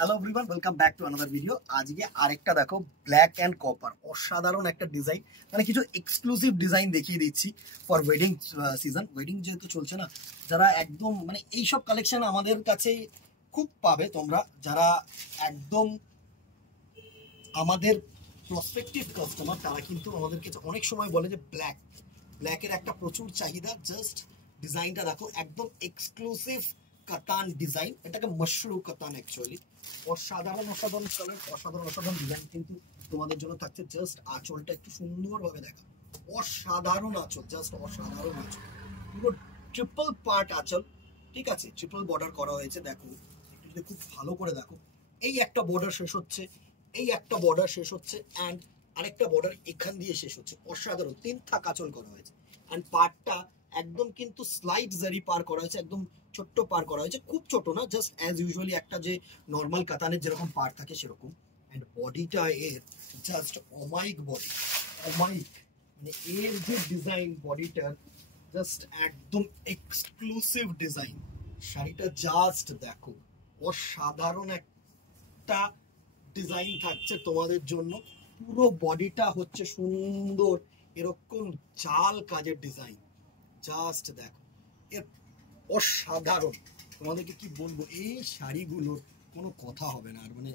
Hello everyone, welcome back to another video. আজকে আরেকটা দেখো ব্ল্যাক অ্যান্ড কপার, অসাধারণ একটা ডিজাইন, মানে কিছু এক্সক্লুসিভ ডিজাইন দেখিয়ে দিচ্ছি ফর ওয়েডিং সিজন। ওয়েডিং যেহেতু চলছে না, যারা একদম মানে এইসব কালেকশন আমাদের কাছে খুব পাবে তোমরা, যারা একদম আমাদের প্রসপেক্টিভ কাস্টমার, তারা কিন্তু আমাদেরকে অনেক সময় বলে যে ব্ল্যাকের একটা প্রচুর চাহিদা। জাস্ট ডিজাইনটা দেখো, একদম এক্সক্লুসিভ কাতান ডিজাইন, এটাকে মাশরু কাতান অ্যাকচুয়ালি। অসাধারণ অসাধারণ কালার, অসাধারণ অসাধারণ ডিজাইন কিন্তু তোমাদের জন্য থাকছে। জাস্ট আঁচলটা একটু সুন্দরভাবে দেখা, অসাধারণ আঁচল, জাস্ট অসাধারণ আঁচল, পুরো ট্রিপল পার্ট আঁচল, ঠিক আছে, ট্রিপল বর্ডার করা হয়েছে। দেখো একটু যদি খুব ভালো করে দেখো, এই একটা বর্ডার শেষ হচ্ছে, এই একটা বর্ডার শেষ হচ্ছে, অ্যান্ড আরেকটা বর্ডার এখান দিয়ে শেষ হচ্ছে। অসাধারণ তিন থাক আঁচল করা হয়েছে, অ্যান্ড পার্টটা একদম কিন্তু স্লাইড জারি পার করা হয়েছে, একদম ছোট্ট পার করা হয়েছে, খুব ছোট না, জাস্ট অ্যাজ ইউজুয়ালি একটা যে নর্মাল কাতানের যেরকম পার থাকে সেরকম। অ্যান্ড বডিটা এর জাস্ট অমাইক বডি, অমাইক, মানে এর যে ডিজাইন বডিটার জাস্ট একদম এক্সক্লুসিভ ডিজাইন। শাড়িটা জাস্ট দেখো, অসাধারণ একটা ডিজাইন থাকছে তোমাদের জন্য। পুরো বডিটা হচ্ছে সুন্দর এরকম জাল কাজের ডিজাইন, জাস্ট দেখো, এর অসাধারণ। তোমাদেরকে কি বলবো, এই শাড়িগুলোর কোনো কথা হবে না আর, মানে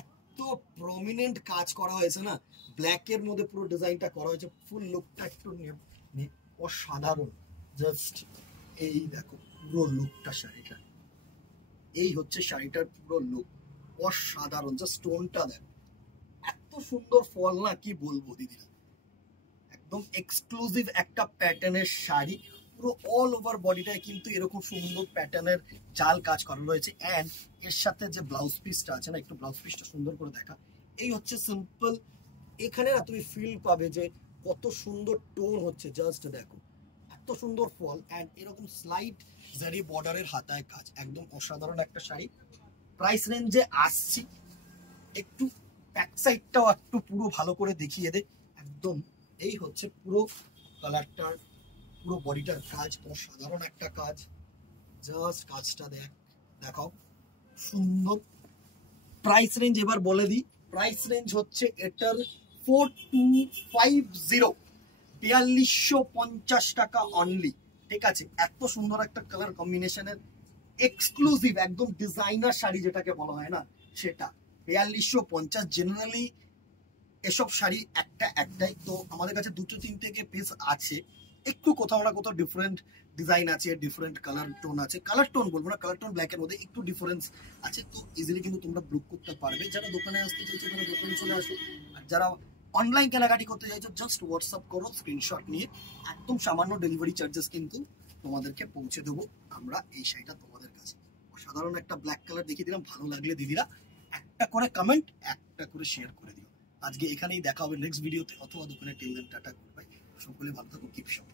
এত প্রমিনেন্ট কাজ করা হয়েছে না, ব্ল্যাকের মধ্যে পুরো ডিজাইনটা করা হয়েছে, ফুল লুকটা একটু অসাধারণ। জাস্ট এই দেখো পুরো লুকটা শাড়িটা, এই হচ্ছে শাড়িটার পুরো লুক, অসাধারণ। জাস্ট স্টোনটা দেখো, এত সুন্দর ফল না, কি বলবো দিদিরা, একদম এক্সক্লুসিভ একটা প্যাটার্নের শাড়ি। পুরো অল ওভার বডিটায় কিন্তু এরকম সুন্দর প্যাটার্নের জাল কাজ করা রয়েছে, অ্যান্ড এর সাথে যে ব্লাউজ পিসটা আছে না, একটু ব্লাউজ পিসটা সুন্দর করে দেখা। এই হচ্ছে সিম্পল, এখানে না তুমি ফিল পাবে যে কত সুন্দর টোন হচ্ছে। জাস্ট দেখো এত সুন্দর ফল, অ্যান্ড এরকম স্লাইড জারি বর্ডারের হাতায় কাজ, একদম অসাধারণ একটা শাড়ি। প্রাইস রেঞ্জে আসছি, একটু ব্যাক সাইডটাও একটু পুরো ভালো করে দেখিয়ে দে। একদম এই হচ্ছে পুরো কালারটার, পুরো বডিটার কাজ, অসাধারণ একটা কাজ। জাস্ট কাজটা দেখাও সুন্দর। প্রাইস রেঞ্জ এবার বলে দিই, প্রাইস রেঞ্জ হচ্ছে এটার 4250, 4250 টাকা অনলি, ঠিক আছে। এত সুন্দর একটা কালার কম্বিনেশনের এক্সক্লুসিভ একদম ডিজাইনার শাড়ি যেটাকে বলা হয় না, সেটা 4250। জেনারেলি এসব শাড়ি একটাই তো, আমাদের কাছে দুটো তিনটে পিস আছে, একটু কোথাও না কোথাও ডিফারেন্ট ডিজাইন আছে, ডিফারেন্ট কালার টোন আছে, কালার টোন বলবো না, কালার টোন ব্ল্যাকের মধ্যে একটু ডিফারেন্স আছে, তো ইজিলি কিন্তু তোমরা বুক করতে পারবে। যারা দোকানে আসতে চাইছো তারা দোকানে চলে আসো, আর যারা অনলাইন কেনাকাটি করতে চাইছো জাস্ট হোয়াটসঅ্যাপ করো স্ক্রিনশট নিয়ে, একদম সামান্য ডেলিভারি চার্জেস কিন্তু তোমাদেরকে পৌঁছে দেবো আমরা এই শাড়িটা তোমাদের কাছে। সাধারণ একটা ব্ল্যাক কালার দেখিয়ে দিলাম, ভালো লাগলে দিদিরা একটা করে কমেন্ট, একটা করে শেয়ার করে দিও। আজকে এখানেই দেখা হবে নেক্সট ভিডিওতে, অথবা দোকানে টেল দেন, টাটা, গুড বাই, সকলে ভালো থাকো, কিপ শপ।